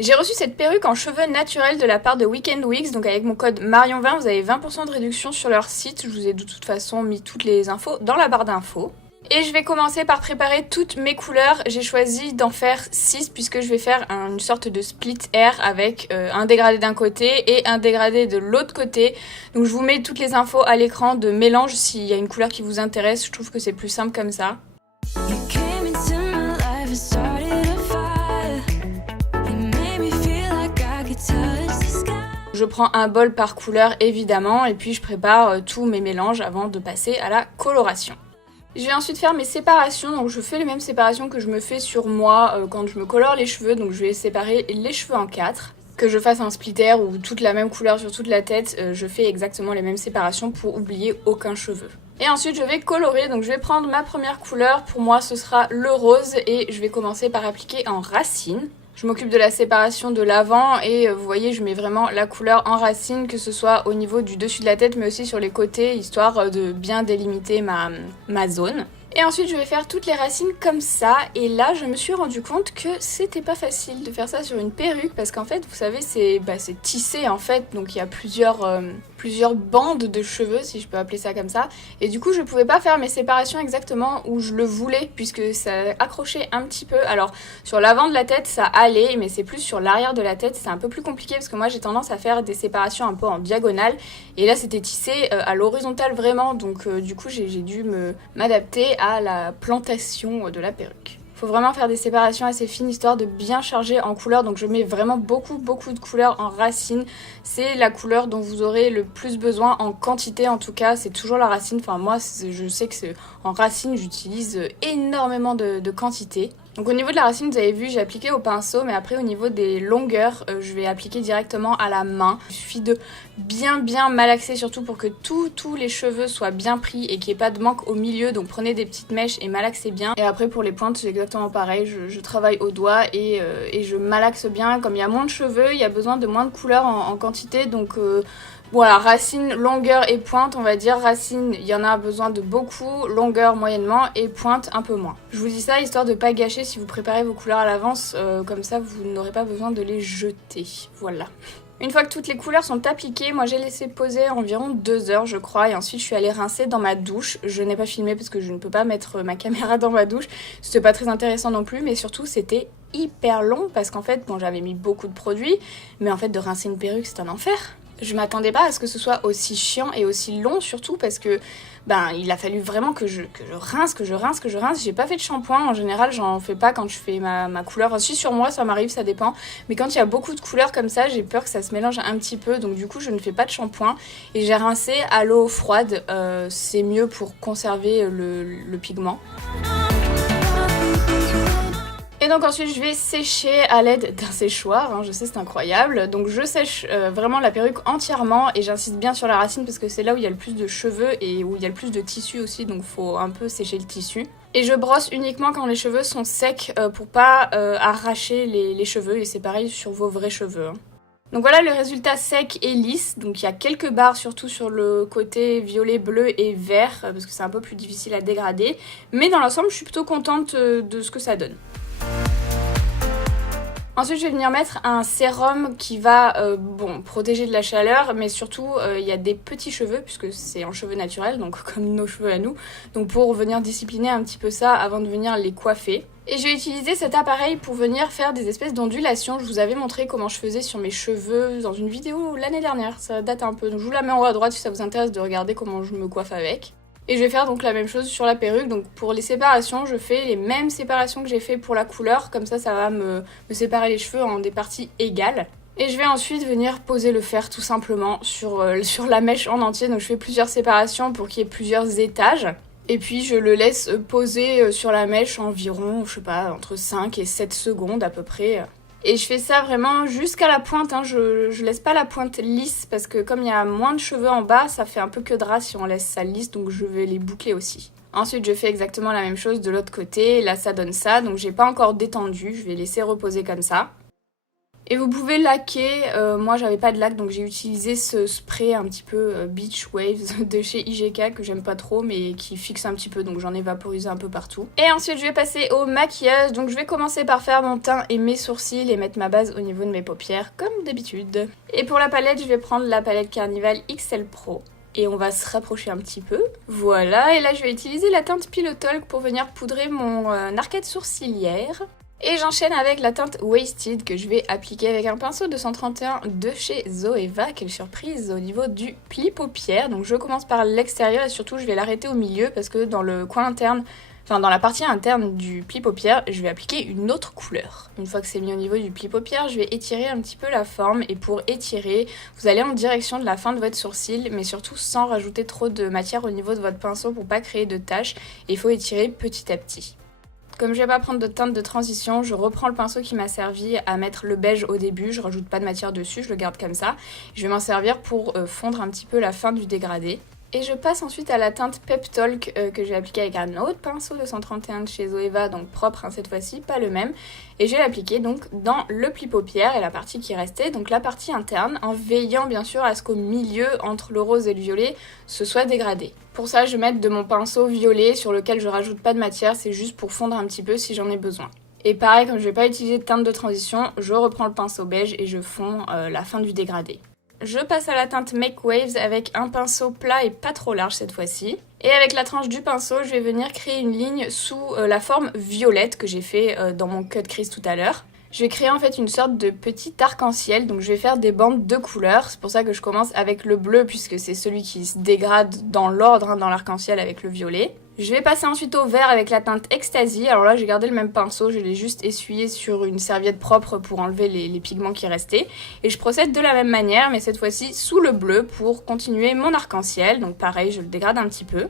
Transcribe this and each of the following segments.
J'ai reçu cette perruque en cheveux naturels de la part de Weekend Wigs, donc avec mon code Marion20, vous avez 20% de réduction sur leur site. Je vous ai de toute façon mis toutes les infos dans la barre d'infos. Et je vais commencer par préparer toutes mes couleurs. J'ai choisi d'en faire 6 puisque je vais faire une sorte de split hair avec un dégradé d'un côté et un dégradé de l'autre côté. Donc je vous mets toutes les infos à l'écran de mélange s'il y a une couleur qui vous intéresse. Je trouve que c'est plus simple comme ça. Je prends un bol par couleur évidemment et puis je prépare tous mes mélanges avant de passer à la coloration. Je vais ensuite faire mes séparations, donc je fais les mêmes séparations que je me fais sur moi quand je me colore les cheveux, donc je vais séparer les cheveux en 4. Que je fasse un splitter ou toute la même couleur sur toute la tête, je fais exactement les mêmes séparations pour oublier aucun cheveu. Et ensuite je vais colorer, donc je vais prendre ma première couleur, pour moi ce sera le rose et je vais commencer par appliquer en racine. Je m'occupe de la séparation de l'avant et vous voyez je mets vraiment la couleur en racine, que ce soit au niveau du dessus de la tête mais aussi sur les côtés, histoire de bien délimiter ma zone. Et ensuite je vais faire toutes les racines comme ça, et là je me suis rendu compte que c'était pas facile de faire ça sur une perruque parce qu'en fait vous savez c'est tissé en fait, donc il y a plusieurs bandes de cheveux si je peux appeler ça comme ça, et du coup je pouvais pas faire mes séparations exactement où je le voulais puisque ça accrochait un petit peu. Alors sur l'avant de la tête ça allait, mais c'est plus sur l'arrière de la tête, c'est un peu plus compliqué parce que moi j'ai tendance à faire des séparations un peu en diagonale et là c'était tissé à l'horizontale vraiment, donc du coup j'ai dû m'adapter à la plantation de la perruque. Faut vraiment faire des séparations assez fines histoire de bien charger en couleur, donc je mets vraiment beaucoup de couleurs en racine. C'est la couleur dont vous aurez le plus besoin en quantité, en tout cas c'est toujours la racine. Enfin moi je sais que en racine j'utilise énormément de quantité. Donc au niveau de la racine, vous avez vu, j'ai appliqué au pinceau, mais après au niveau des longueurs, je vais appliquer directement à la main. Il suffit de bien malaxer, surtout pour que tous les cheveux soient bien pris et qu'il n'y ait pas de manque au milieu. Donc prenez des petites mèches et malaxez bien. Et après pour les pointes, c'est exactement pareil, je travaille au doigt et je malaxe bien. Comme il y a moins de cheveux, il y a besoin de moins de couleurs en quantité, donc voilà, racine, longueur et pointe, on va dire. Racine, il y en a besoin de beaucoup, longueur moyennement et pointe un peu moins. Je vous dis ça histoire de pas gâcher si vous préparez vos couleurs à l'avance, comme ça vous n'aurez pas besoin de les jeter. Voilà. Une fois que toutes les couleurs sont appliquées, moi j'ai laissé poser environ 2 heures je crois, et ensuite je suis allée rincer dans ma douche. Je n'ai pas filmé parce que je ne peux pas mettre ma caméra dans ma douche, c'était pas très intéressant non plus, mais surtout c'était hyper long parce qu'en fait, bon j'avais mis beaucoup de produits, mais en fait de rincer une perruque c'est un enfer. Je m'attendais pas à ce que ce soit aussi chiant et aussi long, surtout parce que il a fallu vraiment que je rince. J'ai pas fait de shampoing, en général j'en fais pas quand je fais ma couleur. Enfin, si sur moi ça m'arrive, ça dépend, mais quand il y a beaucoup de couleurs comme ça, j'ai peur que ça se mélange un petit peu, donc du coup je ne fais pas de shampoing et j'ai rincé à l'eau froide, c'est mieux pour conserver le pigment. Et donc ensuite je vais sécher à l'aide d'un séchoir, hein, je sais c'est incroyable, donc je sèche vraiment la perruque entièrement et j'insiste bien sur la racine parce que c'est là où il y a le plus de cheveux et où il y a le plus de tissu aussi, donc faut un peu sécher le tissu. Et je brosse uniquement quand les cheveux sont secs pour pas arracher les cheveux, et c'est pareil sur vos vrais cheveux. Hein. Donc voilà le résultat sec et lisse, donc il y a quelques barres surtout sur le côté violet, bleu et vert parce que c'est un peu plus difficile à dégrader, mais dans l'ensemble je suis plutôt contente de ce que ça donne. Ensuite, je vais venir mettre un sérum qui va protéger de la chaleur, mais surtout, il y a des petits cheveux, puisque c'est en cheveux naturels, donc comme nos cheveux à nous. Donc pour venir discipliner un petit peu ça avant de venir les coiffer. Et je vais utiliser cet appareil pour venir faire des espèces d'ondulations. Je vous avais montré comment je faisais sur mes cheveux dans une vidéo l'année dernière, ça date un peu. Donc je vous la mets en haut à droite si ça vous intéresse de regarder comment je me coiffe avec. Et je vais faire donc la même chose sur la perruque, donc pour les séparations, je fais les mêmes séparations que j'ai fait pour la couleur, comme ça va me séparer les cheveux en des parties égales. Et je vais ensuite venir poser le fer tout simplement sur la mèche en entier, donc je fais plusieurs séparations pour qu'il y ait plusieurs étages. Et puis je le laisse poser sur la mèche environ, je sais pas, entre 5 et 7 secondes à peu près. Et je fais ça vraiment jusqu'à la pointe, hein. Je laisse pas la pointe lisse parce que comme il y a moins de cheveux en bas, ça fait un peu queue de rat si on laisse ça lisse, donc je vais les boucler aussi. Ensuite je fais exactement la même chose de l'autre côté, là ça donne ça, donc j'ai pas encore détendu, je vais laisser reposer comme ça. Et vous pouvez laquer, moi j'avais pas de lac donc j'ai utilisé ce spray un petit peu Beach Waves de chez IGK que j'aime pas trop mais qui fixe un petit peu donc j'en ai vaporisé un peu partout. Et ensuite je vais passer au maquillage, donc je vais commencer par faire mon teint et mes sourcils et mettre ma base au niveau de mes paupières comme d'habitude. Et pour la palette je vais prendre la palette Carnival XL Pro. Et on va se rapprocher un petit peu. Voilà, et là je vais utiliser la teinte Pillow Talk pour venir poudrer mon arcade sourcilière. Et j'enchaîne avec la teinte Wasted que je vais appliquer avec un pinceau 231 de chez Zoeva. Quelle surprise au niveau du pli paupière. Donc je commence par l'extérieur et surtout je vais l'arrêter au milieu parce que dans le coin interne, enfin dans la partie interne du pli paupière, je vais appliquer une autre couleur. Une fois que c'est mis au niveau du pli paupière, je vais étirer un petit peu la forme et pour étirer, vous allez en direction de la fin de votre sourcil mais surtout sans rajouter trop de matière au niveau de votre pinceau pour pas créer de taches. Et il faut étirer petit à petit. Comme je vais pas prendre de teinte de transition, je reprends le pinceau qui m'a servi à mettre le beige au début, je rajoute pas de matière dessus, je le garde comme ça. Je vais m'en servir pour fondre un petit peu la fin du dégradé. Et je passe ensuite à la teinte Pep Talk que je vais appliquer avec un autre pinceau 231 de chez Zoeva, donc propre cette fois-ci, pas le même. Et je vais l'appliquer donc dans le pli paupière et la partie qui restait, donc la partie interne, en veillant bien sûr à ce qu'au milieu, entre le rose et le violet, ce soit dégradé. Pour ça, je vais mettre de mon pinceau violet sur lequel je rajoute pas de matière, c'est juste pour fondre un petit peu si j'en ai besoin. Et pareil, comme je vais pas utiliser de teinte de transition, je reprends le pinceau beige et je fonds la fin du dégradé. Je passe à la teinte Make Waves avec un pinceau plat et pas trop large cette fois-ci. Et avec la tranche du pinceau, je vais venir créer une ligne sous la forme violette que j'ai fait dans mon cut crease tout à l'heure. Je vais créer en fait une sorte de petit arc-en-ciel, donc je vais faire des bandes de couleurs. C'est pour ça que je commence avec le bleu puisque c'est celui qui se dégrade dans l'ordre, dans l'arc-en-ciel avec le violet. Je vais passer ensuite au vert avec la teinte Ecstasy. Alors là, j'ai gardé le même pinceau, je l'ai juste essuyé sur une serviette propre pour enlever les pigments qui restaient. Et je procède de la même manière, mais cette fois-ci sous le bleu pour continuer mon arc-en-ciel. Donc pareil, je le dégrade un petit peu.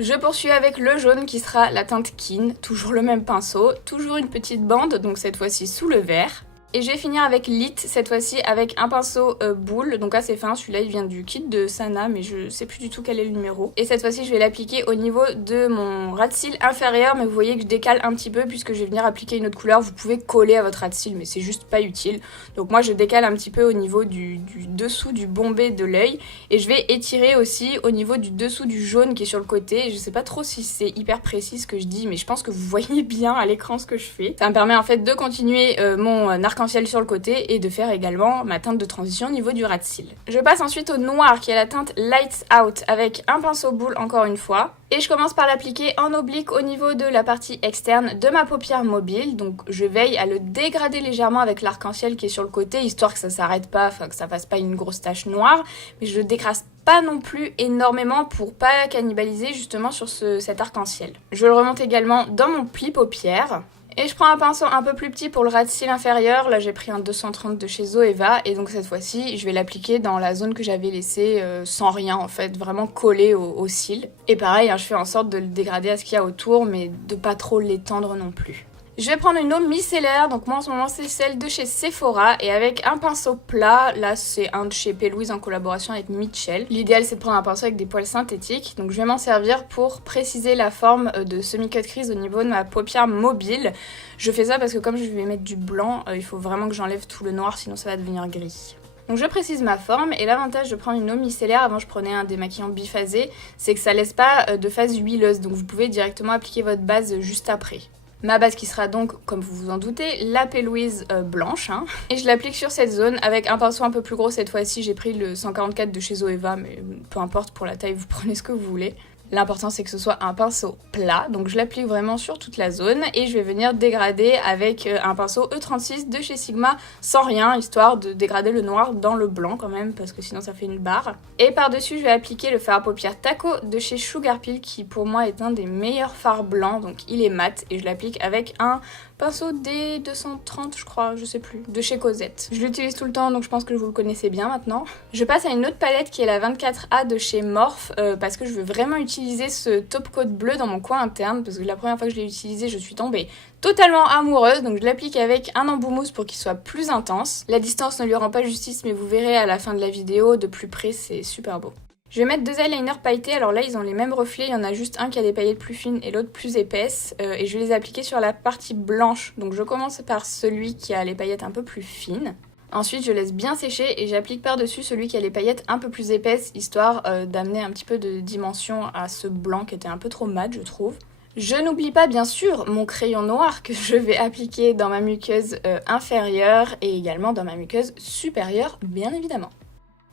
Je poursuis avec le jaune qui sera la teinte Kin, toujours le même pinceau, toujours une petite bande, donc cette fois-ci sous le vert. Et je vais finir avec Lit, cette fois-ci avec un pinceau boule, donc assez fin, celui-là il vient du kit de Sana, mais je sais plus du tout quel est le numéro. Et cette fois-ci je vais l'appliquer au niveau de mon ras de cils inférieur, mais vous voyez que je décale un petit peu puisque je vais venir appliquer une autre couleur. Vous pouvez coller à votre ras de cils, mais c'est juste pas utile. Donc moi je décale un petit peu au niveau du dessous du bombé de l'œil, et je vais étirer aussi au niveau du dessous du jaune qui est sur le côté. Je sais pas trop si c'est hyper précis ce que je dis, mais je pense que vous voyez bien à l'écran ce que je fais. Ça me permet en fait de continuer mon arc-en-ciel sur le côté et de faire également ma teinte de transition au niveau du ras de cils. Je passe ensuite au noir qui est la teinte Lights Out avec un pinceau boule encore une fois. Et je commence par l'appliquer en oblique au niveau de la partie externe de ma paupière mobile. Donc je veille à le dégrader légèrement avec l'arc-en-ciel qui est sur le côté, histoire que ça s'arrête pas, enfin que ça fasse pas une grosse tache noire. Mais je le décrase pas non plus énormément pour pas cannibaliser justement sur cet arc-en-ciel. Je le remonte également dans mon pli paupière. Et je prends un pinceau un peu plus petit pour le ras de cils inférieur. Là j'ai pris un 230 de chez Zoeva et donc cette fois-ci je vais l'appliquer dans la zone que j'avais laissée sans rien en fait, vraiment collé au cils. Et pareil, hein, je fais en sorte de le dégrader à ce qu'il y a autour mais de pas trop l'étendre non plus. Je vais prendre une eau micellaire, donc moi en ce moment c'est celle de chez Sephora et avec un pinceau plat, là c'est un de chez P. Louise en collaboration avec Mitchell. L'idéal c'est de prendre un pinceau avec des poils synthétiques, donc je vais m'en servir pour préciser la forme de semi-cut crease au niveau de ma paupière mobile. Je fais ça parce que comme je vais mettre du blanc, il faut vraiment que j'enlève tout le noir sinon ça va devenir gris. Donc je précise ma forme et l'avantage de prendre une eau micellaire, avant je prenais un démaquillant biphasé, c'est que ça laisse pas de phase huileuse, donc vous pouvez directement appliquer votre base juste après. Ma base qui sera donc, comme vous vous en doutez, la P. Louise blanche. Hein. Et je l'applique sur cette zone avec un pinceau un peu plus gros cette fois-ci. J'ai pris le 144 de chez Zoeva, mais peu importe pour la taille, vous prenez ce que vous voulez. L'important c'est que ce soit un pinceau plat, donc je l'applique vraiment sur toute la zone et je vais venir dégrader avec un pinceau E36 de chez Sigma sans rien, histoire de dégrader le noir dans le blanc quand même parce que sinon ça fait une barre. Et par-dessus je vais appliquer le fard à paupières Taco de chez Sugar Pill qui pour moi est un des meilleurs fards blancs, donc il est mat et je l'applique avec un pinceau D230 je crois, je sais plus, de chez Cosette. Je l'utilise tout le temps donc je pense que vous le connaissez bien maintenant. Je passe à une autre palette qui est la 24A de chez Morphe parce que je veux vraiment utiliser ce top coat bleu dans mon coin interne parce que la première fois que je l'ai utilisé je suis tombée totalement amoureuse, donc je l'applique avec un embout mousse pour qu'il soit plus intense. La distance ne lui rend pas justice mais vous verrez à la fin de la vidéo de plus près, c'est super beau. Je vais mettre 2 eyeliners pailletés, alors là ils ont les mêmes reflets, il y en a juste un qui a des paillettes plus fines et l'autre plus épaisses, et je vais les appliquer sur la partie blanche. Donc je commence par celui qui a les paillettes un peu plus fines. Ensuite je laisse bien sécher et j'applique par-dessus celui qui a les paillettes un peu plus épaisses, histoire d'amener un petit peu de dimension à ce blanc qui était un peu trop mat je trouve. Je n'oublie pas bien sûr mon crayon noir que je vais appliquer dans ma muqueuse inférieure et également dans ma muqueuse supérieure bien évidemment.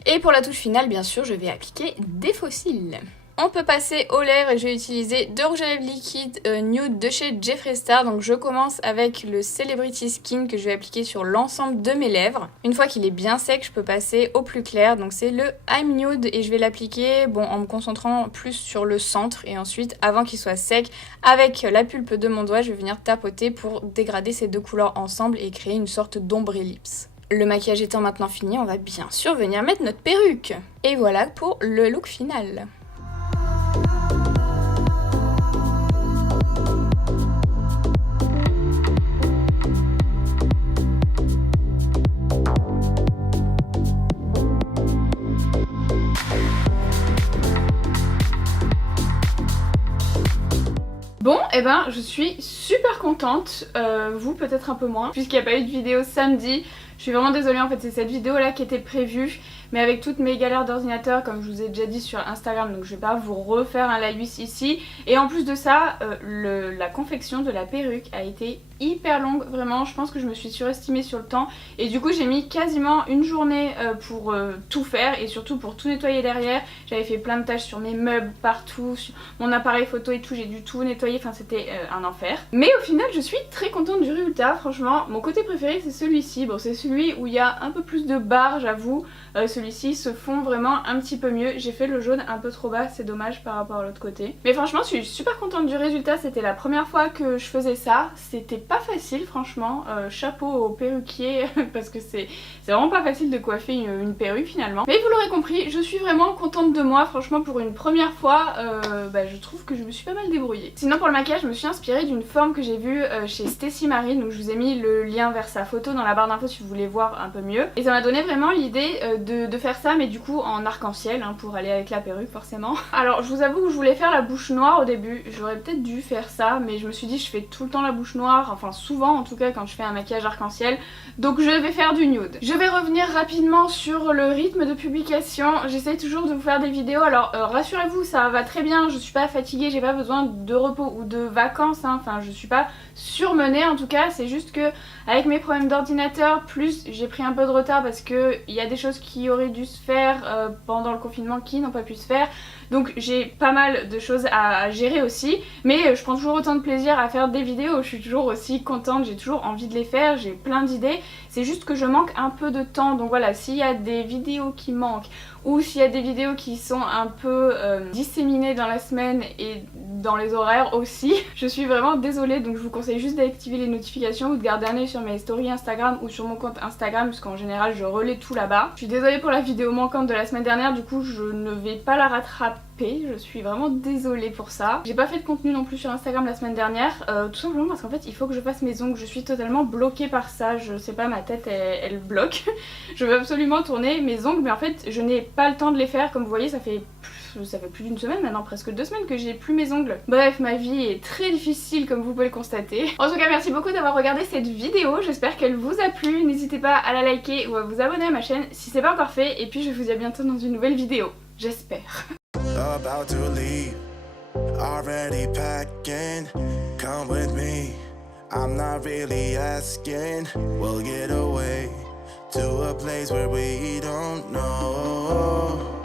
Et pour la touche finale, bien sûr, je vais appliquer des faux cils. On peut passer aux lèvres et je vais utiliser 2 rouges à lèvres liquides nude de chez Jeffree Star. Donc je commence avec le Celebrity Skin que je vais appliquer sur l'ensemble de mes lèvres. Une fois qu'il est bien sec, je peux passer au plus clair. Donc c'est le I'm Nude et je vais l'appliquer en me concentrant plus sur le centre. Et ensuite, avant qu'il soit sec, avec la pulpe de mon doigt, je vais venir tapoter pour dégrader ces 2 couleurs ensemble et créer une sorte d'ombre ellipse. Le maquillage étant maintenant fini, on va bien sûr venir mettre notre perruque. Et voilà pour le look final. Bon, et je suis super contente, vous peut-être un peu moins, puisqu'il n'y a pas eu de vidéo samedi. Je suis vraiment désolée, en fait c'est cette vidéo là qui était prévue, mais avec toutes mes galères d'ordinateur, comme je vous ai déjà dit sur Instagram, donc je vais pas vous refaire un live ici. Et en plus de ça, la confection de la perruque a été hyper longue, vraiment, je pense que je me suis surestimée sur le temps. Et du coup j'ai mis quasiment une journée pour tout faire et surtout pour tout nettoyer derrière. J'avais fait plein de tâches sur mes meubles, partout, sur mon appareil photo et tout, j'ai dû tout nettoyer, enfin c'était un enfer. Mais au final je suis très contente du résultat, franchement. Mon côté préféré c'est celui-ci, bon c'est celui où il y a un peu plus de barres j'avoue. Celui-ci se fond vraiment un petit peu mieux. J'ai fait le jaune un peu trop bas, c'est dommage par rapport à l'autre côté. Mais franchement je suis super contente du résultat, c'était la première fois que je faisais ça. C'était pas facile franchement, chapeau au perruquier parce que c'est vraiment pas facile de coiffer une perruque finalement. Mais vous l'aurez compris, je suis vraiment contente de moi, franchement pour une première fois, je trouve que je me suis pas mal débrouillée. Sinon pour le maquillage je me suis inspirée d'une forme que j'ai vue chez Stécie Marine, donc je vous ai mis le lien vers sa photo dans la barre d'infos si vous voulez voir un peu mieux. Et ça m'a donné vraiment l'idée de faire ça mais du coup en arc-en-ciel pour aller avec la perruque forcément. Alors je vous avoue que je voulais faire la bouche noire au début, j'aurais peut-être dû faire ça mais je me suis dit je fais tout le temps la bouche noire, enfin souvent en tout cas quand je fais un maquillage arc-en-ciel, donc je vais faire du nude. Je vais revenir rapidement sur le rythme de publication, j'essaye toujours de vous faire des vidéos, alors rassurez-vous ça va très bien, je suis pas fatiguée, j'ai pas besoin de repos ou de vacances, enfin je suis pas surmenée en tout cas, c'est juste que avec mes problèmes d'ordinateur, plus j'ai pris un peu de retard parce que il y a des choses qui auraient dû se faire pendant le confinement qui n'ont pas pu se faire. Donc j'ai pas mal de choses à gérer aussi, mais je prends toujours autant de plaisir à faire des vidéos, je suis toujours aussi contente, j'ai toujours envie de les faire, j'ai plein d'idées, c'est juste que je manque un peu de temps, donc voilà, s'il y a des vidéos qui manquent ou s'il y a des vidéos qui sont un peu disséminées dans la semaine et dans les horaires aussi, je suis vraiment désolée, donc je vous conseille juste d'activer les notifications ou de garder un œil sur mes stories Instagram ou sur mon compte Instagram, puisqu'en général je relais tout là-bas. Je suis désolée pour la vidéo manquante de la semaine dernière, du coup je ne vais pas la rattraper, je suis vraiment désolée pour ça. J'ai pas fait de contenu non plus sur Instagram la semaine dernière, tout simplement parce qu'en fait il faut que je fasse mes ongles, je suis totalement bloquée par ça, je sais pas, ma tête elle bloque. Je veux absolument tourner mes ongles mais en fait je n'ai pas le temps de les faire, comme vous voyez ça fait plus d'une semaine maintenant, presque 2 semaines que j'ai plus mes ongles. Bref, ma vie est très difficile comme vous pouvez le constater. En tout cas merci beaucoup d'avoir regardé cette vidéo, j'espère qu'elle vous a plu, n'hésitez pas à la liker ou à vous abonner à ma chaîne si c'est pas encore fait, et puis je vous dis à bientôt dans une nouvelle vidéo, j'espère. About to leave, already packing, come with me, I'm not really asking, we'll get away to a place where we don't know.